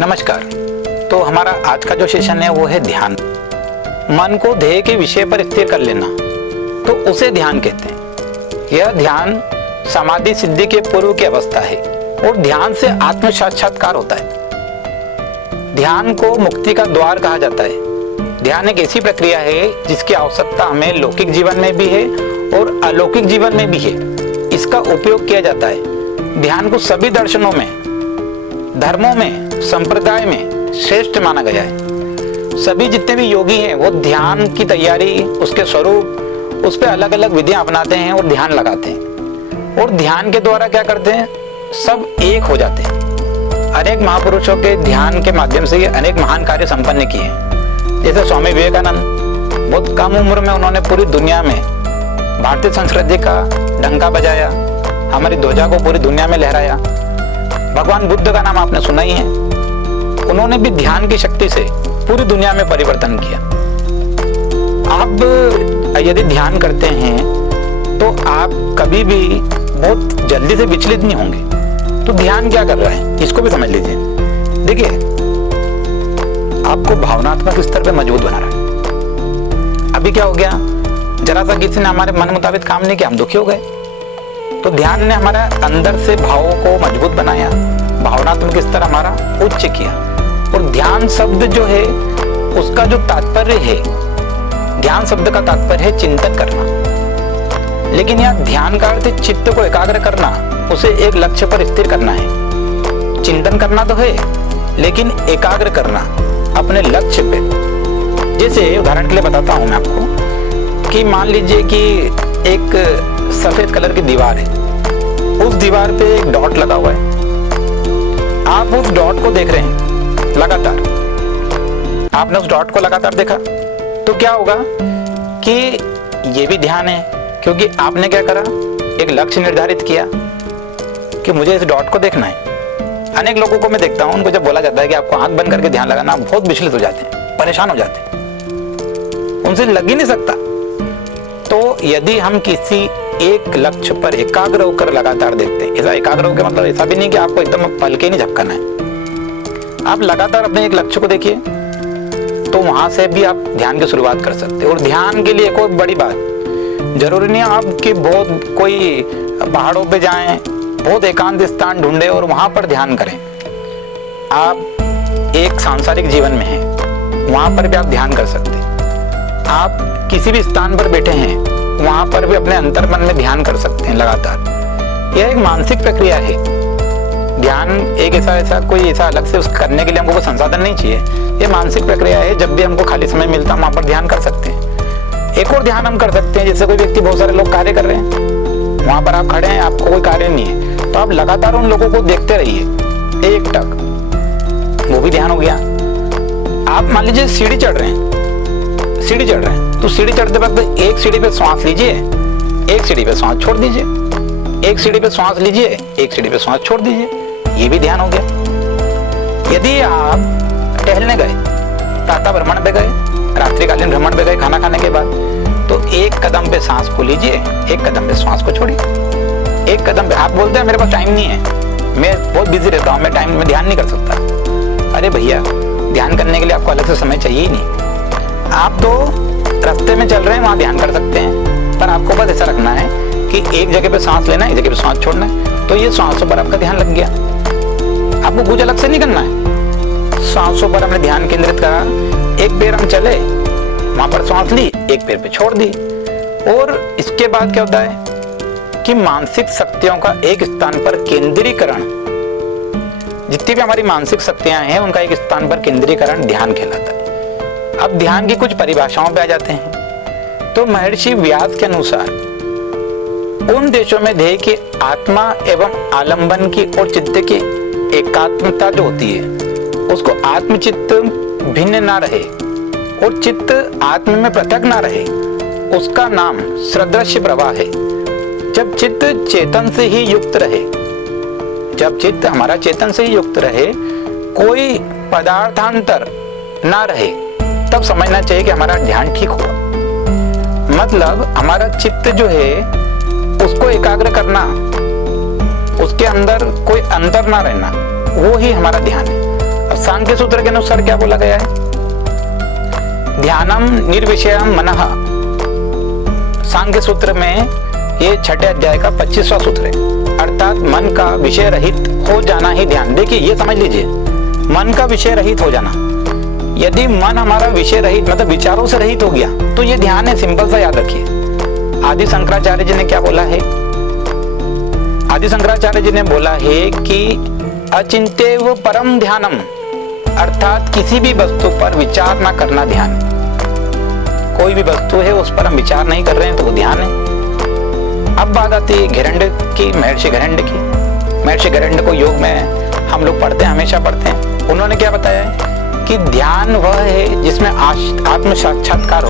नमस्कार। तो हमारा आज का जो सेशन है वो है ध्यान। मन को ध्येय के विषय पर स्थिर कर लेना, तो उसे ध्यान कहते हैं। यह ध्यान समाधि सिद्धि के पूर्व की अवस्था है और ध्यान से आत्म साक्षात्कार होता है। ध्यान को मुक्ति का द्वार कहा जाता है। ध्यान एक ऐसी प्रक्रिया है जिसकी आवश्यकता हमें लौकिक जीवन में भी है और अलौकिक जीवन में भी है। इसका उपयोग किया जाता है। ध्यान को सभी दर्शनों में, धर्मों में, संप्रदाय में श्रेष्ठ माना गया है। सभी जितने भी योगी हैं वो ध्यान की तैयारी, उसके स्वरूप, उस पर अलग अलग विधियां अपनाते हैं और ध्यान लगाते हैं। और ध्यान के द्वारा क्या करते हैं, सब एक हो जाते हैं। अनेक महापुरुषों के ध्यान के माध्यम से अनेक महान कार्य संपन्न किए हैं। जैसे स्वामी विवेकानंद, बहुत कम उम्र में उन्होंने पूरी दुनिया में भारतीय संस्कृति का डंका बजाया, हमारी ध्वजा को पूरी दुनिया में लहराया। भगवान बुद्ध का नाम आपने सुना ही है। उन्होंने भी ध्यान की शक्ति से पूरी दुनिया में परिवर्तन किया। अब यदि ध्यान करते हैं तो आप कभी भी बहुत जल्दी से विचलित नहीं होंगे। तो ध्यान क्या कर रहा है इसको भी समझ लीजिए। देखिए, आपको भावनात्मक स्तर पे मजबूत बना रहा है। अभी क्या हो गया, जरा सा किसी ने हमारे मन मुताबिक काम नहीं किया, हम दुखी हो गए। तो ध्यान ने हमारा अंदर से भावों को मजबूत बनाया, भावनात्मक स्तर हमारा उच्च किया। और ध्यान शब्द जो है उसका जो तात्पर्य है, ध्यान शब्द का तात्पर्य है चिंतन करना। लेकिन यहाँ ध्यान का अर्थ चित्त को एकाग्र करना, उसे एक लक्ष्य पर स्थिर करना है। चिंतन करना तो है, लेकिन एकाग्र करना अपने लक्ष्य पे। जैसे उदाहरण के लिए बताता हूं मैं आपको कि मान लीजिए कि एक सफेद कलर की दीवार है, उस दीवार पे एक डॉट लगा हुआ है। आप उस डॉट को देख रहे हैं लगातार। आपने उस डॉट को लगातार देखा तो क्या होगा कि ये भी ध्यान है, क्योंकि आपने क्या करा, एक लक्ष्य निर्धारित किया कि मुझे इस डॉट को देखना है। अनेक लोगों को मैं देखता हूं, उनको जब बोला जाता है कि आपको आंख बंद करके ध्यान लगाना, बहुत विचलित हो जाते हैं, परेशान हो जाते हैं, उनसे लग ही नहीं सकता। तो यदि हम किसी एक लक्ष्य पर एकाग्र होकर लगातार देखते हैं, ऐसा एकाग्र होकर मतलब ऐसा भी नहीं कि आपको एकदम पल के नहीं झपकना है। आप लगातार अपने एक लक्ष्य को देखिए, तो वहां से भी आप ध्यान की शुरुआत कर सकते हैं। और ध्यान के लिए एक और बड़ी बात, जरूरी नहीं आप कि बहुत कोई पहाड़ों पे जाएं, बहुत एकांत स्थान ढूंढे और वहां पर ध्यान करें। आप एक सांसारिक जीवन में हैं, वहां पर भी आप ध्यान कर सकते हैं। आप किसी भी स्थान पर बैठे हैं, वहां पर भी अपने अंतर्मन में ध्यान कर सकते हैं लगातार। यह एक मानसिक प्रक्रिया है। ध्यान एक ऐसा कोई ऐसा अलग से करने के लिए हमको कोई संसाधन नहीं चाहिए। ये मानसिक प्रक्रिया है। जब भी हमको खाली समय मिलता है वहां पर ध्यान कर सकते हैं। एक और ध्यान हम कर सकते हैं, जैसे कोई व्यक्ति, बहुत सारे लोग कार्य कर रहे हैं, वहां पर आप खड़े हैं, आपको कोई कार्य नहीं है, तो आप लगातार उन लोगों को देखते रहिए एक टक, वो भी ध्यान हो गया। आप मान लीजिए सीढ़ी चढ़ रहे हैं, तो सीढ़ी चढ़ते वक्त एक सीढ़ी पे सांस लीजिए, एक सीढ़ी पे सांस छोड़ दीजिए, एक सीढ़ी पे सांस लीजिए, एक सीढ़ी पे सांस छोड़ दीजिए, ये भी ध्यान हो गया। यदि आप टहलने गए, प्रातः भ्रमण पे गए, रात्रिकालीन भ्रमण पे गए खाना खाने के बाद, तो एक कदम पे सांस को लीजिए, एक कदम पे सांस को छोड़िए। एक कदम पे आप बोलते हैं मेरे पास टाइम नहीं है, मैं बहुत बिजी रहता हूँ, मैं टाइम में ध्यान नहीं कर सकता। अरे भैया, ध्यान करने के लिए आपको अलग से समय चाहिए ही नहीं। आप तो रास्ते में चल रहे हैं, वहां ध्यान कर सकते हैं, पर आपको बस ऐसा रखना है कि एक जगह पे सांस लेना है, एक जगह पे सांस छोड़ना है। तो ये सांसों पर आपका ध्यान लग गया, आपको कुछ अलग से नहीं करना है। सांसों पर हमने ध्यान केंद्रित करा, एक पैर हम चले, वहां पर सांस ली, एक पैर पे छोड़ दी। और इसके बाद क्या होता है कि मानसिक शक्तियों का एक स्थान पर केंद्रीकरण, जितनी भी हमारी मानसिक शक्तियां हैं उनका एक स्थान पर केंद्रीकरण ध्यान कहलाता है। अब ध्यान की कुछ परिभाषाओं पे आ जाते हैं। तो महर्षि व्यास के अनुसार उन देशों में ध्येय की आत्मा एवं आलंबन की और चित्त की एकात्मता जो होती है, उसको आत्मचित्त भिन्न ना रहे और चित्त आत्म में पृथक ना रहे, उसका नाम सदृश्य प्रवाह है। जब चित्त चेतन से ही युक्त रहे, जब चित्त हमारा चेतन से ही युक्त रहे, कोई पदार्थांतर ना रहे, तब समझना चाहिए कि हमारा ध्यान ठीक हुआ। मतलब हमारा चित्त जो है उसको एकाग्र करना, उसके अंदर कोई अंतर ना रहना, वो ही हमारा ध्यान है। सांख्य सूत्र के अनुसार क्या बोला गया है? ध्यानम निर्विषयम मनः, सांख्य सूत्र में ये छठे अध्याय का 25वां सूत्र है, अर्थात मन का विषय रहित हो जाना ही ध्यान। देखिए ये समझ लीजिए, मन का विषय रहित हो जाना। यदि मन हमारा विषय रहित मतलब विचारों से रहित हो गया तो ये ध्यान है। सिंपल सा याद रखिए। आदि शंकराचार्य जी ने क्या बोला है? आदि शंकराचार्य जी ने बोला है कि अचिंत्येव परम ध्यानम, अर्थात किसी भी वस्तु पर विचार ना करना ध्यान। कोई भी वस्तु है उस पर हम विचार नहीं कर रहे हैं तो वो ध्यान है। अब बात आती है घिरंड की, महर्षि घिरंड की। महर्षि घिरंड को योग में हम लोग पढ़ते हैं, हमेशा पढ़ते हैं। उन्होंने क्या बताया है कि ध्यान वह है जिसमें आत्म साक्षात्कार